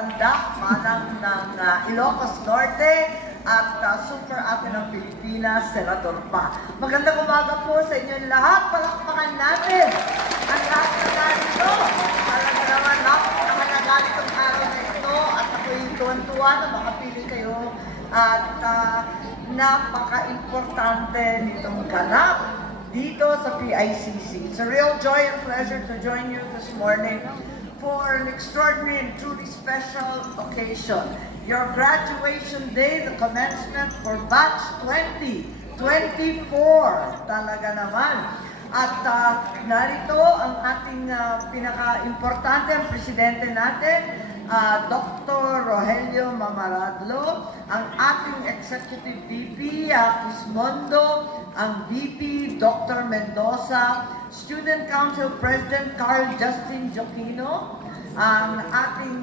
Manang ng Ilocos Norte at super ate ng Pilipinas, Senador pa. Magandang umaga po sa inyong lahat. Palakpakan natin ang lahat na narito. Talaga naman napakahalaga itong araw na ito at ako'y tuwan-tuwa na makapili kayo at napaka-importante nitong ganap dito sa PICC. It's a real joy and pleasure to join you this morning for an extraordinary and truly special occasion. Your graduation day, the commencement for batch 2024. Talaga naman. At narito ang ating pinaka-importante, ang presidente natin, Dr. Rogelio Mamaradlo, ang ating Executive VP, Quismondo, ang VP, Dr. Mendoza, Student Council President Carl Justin Joquino, ang ating